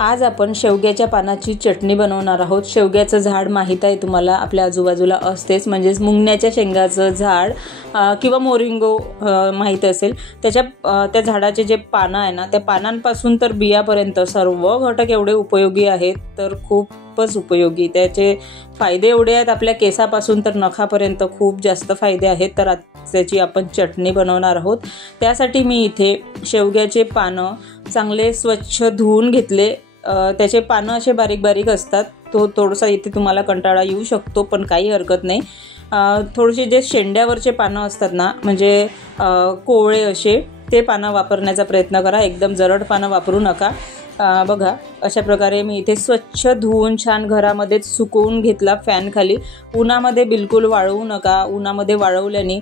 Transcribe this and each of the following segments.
आज आपण शेवग्याच्या पानाची चटणी बनवणार आहोत। शेवग्याचं झाड माहीत आहे तुम्हाला, आपल्या आजूबाजूला असतेच, म्हणजेच मुंगण्याच्या शेंगाचं झाड किंवा मोरिंगो माहीत असेल। त्या झाडाचे जे पानं आहे ना, त्या पानांपासून तर बियापर्यंत सर्व घटक एवढे उपयोगी आहेत, तर खूपच उपयोगी। त्याचे फायदे एवढे आहेत, आपल्या केसापासून तर नखापर्यंत खूप जास्त फायदे आहेत। तर त्याची आपण चटणी बनवणार आहोत। त्यासाठी मी इथे शेवग्याचे पानं चांगले स्वच्छ धुवून घेतले। त्याचे पानं असे बारीक बारीक असतात, थोडासा इथे तुम्हाला कंटाळा येऊ शकतो, पण काही हरकत नाही। थोडेसे जे शेंड्यावरचे पानं असतात ना, म्हणजे कोवळे असे, ते पानं वापरण्याचा प्रयत्न करा, एकदम जरड पानं वापरू नका। बघा अशा प्रकारे मी इथे स्वच्छ धुवून छान घरामध्येच सुकवून घेतला फॅन खाली। उन्हामध्ये बिलकुल वाळवू नका, उन्हामध्ये वाळवल्याने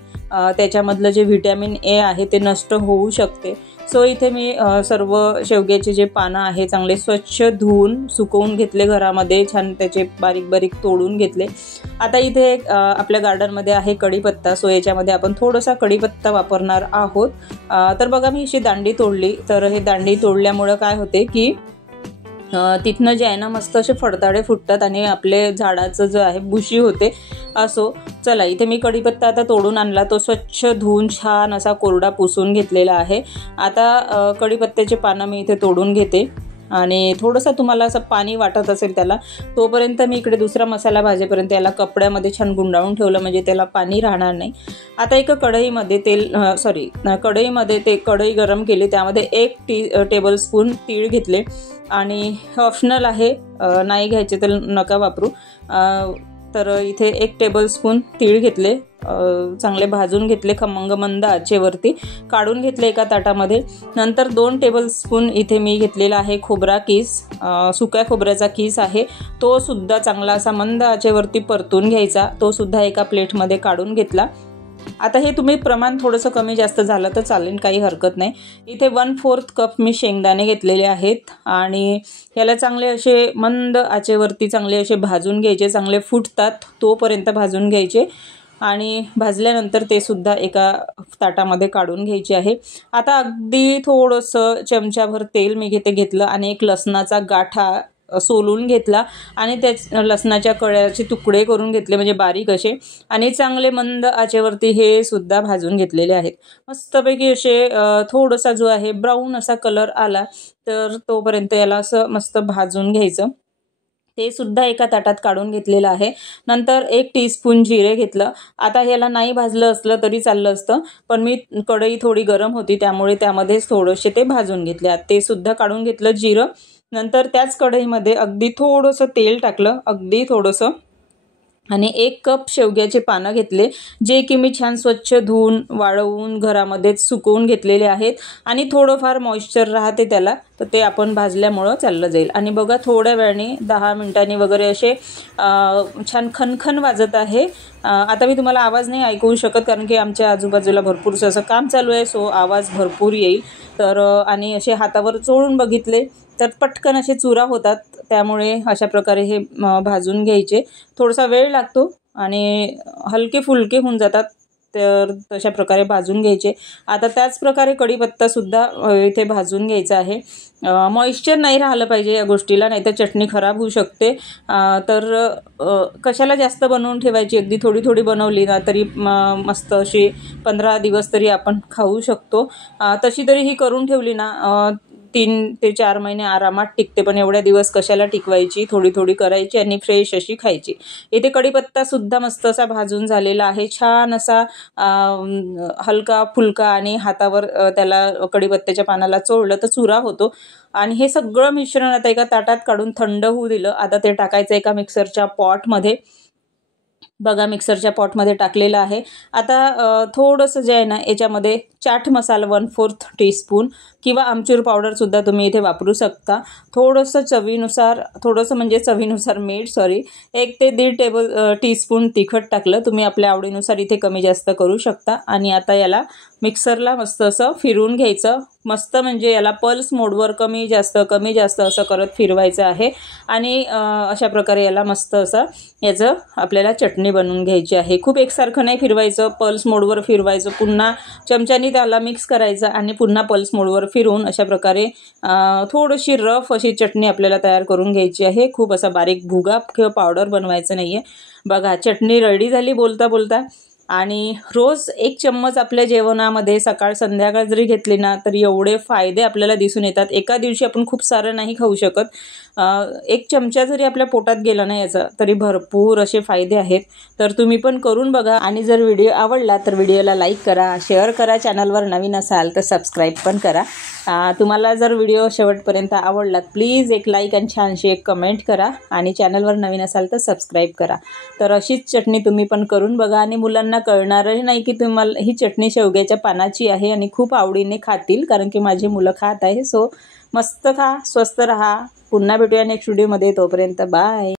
त्याच्यामधलं जे व्हिटॅमिन ए आहे ते नष्ट होऊ शकते। सो इथे मी सर्व शेवग्याचे जे पानं आहे चांगले स्वच्छ धुवून सुकवून घेतले घरामध्ये, छान त्याचे बारीक बारीक तोडून घेतले। आता इथे आपल्या गार्डनमध्ये आहे कढीपत्ता, सो याच्यामध्ये आपण थोडासा कढीपत्ता वापरणार आहोत। तर बघा मी अशी दांडी तोडली, तर हे दांडी तोडल्यामुळं काय होते की तिथनं जे आहे ना मस्त असे फडताडे फुटतात आणि आपले झाडाचं जो आहे बुशी होते। असो चला, इथे मी कढीपत्ता आता तोडून आणला, तो स्वच्छ धुवून छान असा कोरडा पुसून घेतलेला आहे। आता कढीपत्त्याचे पानं मी इथे तोडून घेते आणि थोडंसं तुम्हाला असं पाणी वाटत असेल त्याला, तोपर्यंत मी इकडे दुसरा मसाला भाजेपर्यंत याला कपड्यामध्ये छान गुंडाळून ठेवलं, म्हणजे त्याला पाणी राहणार नाही। आता एका कढईमध्ये कढई गरम केली, त्यामध्ये 1 टेबलस्पून तीळ घेतले आणि ऑप्शनल आहे, नाही घ्यायचे तर नका वापरू। तर इथे 1 टेबलस्पून तीळ घेतले, चांगले भाजून घेतले खमंग मंद आचेवरती, काढून घेतले एका ताटामध्ये। नंतर 2 टेबलस्पून इथे मी घेतलेला आहे खोबरा किस, सुक्या खोबऱ्याचा किस आहे, तो सुद्धा चांगला असा मंद आचेवरती परतून घ्यायचा, तो सुद्धा एका प्लेटमध्ये काढून घेतला। आता हे तुम्ही प्रमाण थोडंसं कमी जास्त झालं तर चालेल, काही हरकत नाही। इथे 1/4 कप मी शेंगदाणे घेतलेले आहेत आणि याला चांगले असे मंद आचेवरती चांगले असे भाजून घ्यायचे, चांगले फुटतात तोपर्यंत भाजून घ्यायचे आणि भाजल्यानंतर ते सुद्धा एका ताटामध्ये काढून घ्यायचे आहे। आता अगदी थोडंसं चमचाभर तेल मी घेतलं आणि एक लसणाचा गाठा सोलून घेतला आणि त्या लसणाच्या कळ्याचे तुकडे करून घेतले, म्हणजे बारीक असे, आणि चांगले मंद आचेवरती हे सुद्धा भाजून घेतलेले आहेत। मस्तपैकी असे थोडासा जो आहे ब्राऊन असा कलर आला तर तोपर्यंत याला असं मस्त भाजून घ्यायचं, ते सुद्धा एका ताटात काढून घेतलेलं आहे। नंतर 1 टीस्पून जिरे घेतलं। आता याला नाही भाजलं असलं तरी चाललं असतं, पण मी कढई थोडी गरम होती त्यामुळे त्यामध्येच थोडेसे ते भाजून घेतले, ते सुद्धा काढून घेतलं जिरं। नंतर त्याच कढईमध्ये अगदी थोडंसं तेल टाकलं, अगदी थोडंसं, आणि 1 कप शेवग्याचे पानं घेतले, जे की मी छान स्वच्छ धुवून वाळवून घरामध्येच सुकवून घेतलेले आहेत आणि थोडंफार मॉइश्चर राहते त्याला, तर ते आपण भाजल्यामुळं चाललं जाईल। आणि बघा थोड्या वेळाने 10 मिनिटांनी वगैरे असे छान खनखन वाजत आहे। आता मी तुम्हाला आवाज नाही ऐकवू शकत, कारण की आमच्या आजूबाजूला भरपूरचं असं काम चालू आहे, सो आवाज भरपूर येईल। तर आणि असे हातावर चोळून बघितले तर पटकन असे चुरा होतात, त्यामुळे अशा प्रकारे हे भाजून घ्यायचे। थोडासा वेळ लागतो आणि हलके फुलके होऊन जातात, तर तशा प्रकारे भाजून घ्यायचे। आता त्याच प्रकारे कढीपत्तासुद्धा इथे भाजून घ्यायचा आहे। मॉइश्चर नाही राहिलं पाहिजे या गोष्टीला, नाही तर चटणी खराब होऊ शकते। तर कशाला जास्त बनवून ठेवायची, अगदी थोडी थोडी बनवली ना तरी मस्त अशी 15 दिवस तरी आपण खाऊ शकतो। तशी तरी ही करून ठेवली ना 3 ते 4 महिने आरामात टिकते, पण एवढ्या दिवस कशाला टिकवायची, थोडी थोडी करायची आणि फ्रेश अशी खायची। इथे कढीपत्ता सुद्धा मस्त असा भाजून झालेला आहे, छान असा हलका फुलका, आणि हातावर त्याला कढीपत्त्याच्या पानाला चोळलं तर चुरा होतो। आणि हे सगळं मिश्रण आता एका ताटात काढून थंड होऊ दिलं। आता ते टाकायचं एका मिक्सरच्या पॉटमध्ये, बघा मिक्सरच्या पॉटमध्ये टाकलेलं आहे। आता थोडंसं जे आहे ना याच्यामध्ये चाट मसाला 1/4 टीस्पून किंवा आमचूर पावडरसुद्धा तुम्ही इथे वापरू शकता। थोडंसं चवीनुसार, थोडंसं म्हणजे चवीनुसार मीठ, 1 ते 1.5 टीस्पून तिखट टाकलं, तुम्ही आपल्या आवडीनुसार इथे कमी जास्त करू शकता। आणि आता याला मिक्सरला मस्त असं फिरवून घ्यायचं. मस्त म्हणजे याला पल्स मोडवर कमी जास्त असं करत फिरवायचं आहे. आणि अशा प्रकारे याला मस्त असं याचं आपल्याला चटणी बनवून घ्यायची आहे. खूप एकसारखं नाही फिरवायचं, पल्स मोडवर फिरवायचं, पुन्हा चमच्यानी त्याला मिक्स करायचं आणि पुन्हा पल्स मोडवर फिरवून अशा प्रकारे थोडीशी रफ अशी चटणी आपल्याला तयार करून घ्यायची आहे. खूप असा बारीक भुगा किंवा पावडर बनवायचं नाही आहे. बघा चटणी रेडी झाली बोलता बोलता. आणि रोज 1 चम्मच आपल्या जेवणामध्ये सकाळ संध्याकाळ जरी घेतली ना तरी एवढे फायदे आपल्याला दिसून येतात. एका दिवशी आपण खूप सारं नाही खाऊ शकत. 1 चमचा जरी आपल्या पोटात गेला ना याचा तरी भरपूर असे फायदे आहेत. तर तुम्ही पण करून बघा. आणि जर व्हिडिओ आवडला तर व्हिडिओला लाईक करा, शेअर करा, चॅनलवर नवीन असाल तर सबस्क्राईब पण करा. तुम्हाला जर व्हिडिओ शेवटपर्यंत आवडला प्लीज एक लाईक आणि छानशी एक कमेंट करा. आणि चॅनलवर नवीन असाल तर सबस्क्राईब करा. तर अशीच चटणी तुम्ही पण करून बघा आणि मुलांना कळणारही नाही की तुम्हाला ही चटणी शेवग्याच्या पानाची आहे आणि खूप आवडीने खातील, कारण की माझी मुलं खात आहे. सो मस्त खा, स्वस्त रहा. पुन्हा भेटूया नेक्स्ट व्हिडिओमध्ये. तोपर्यंत बाय.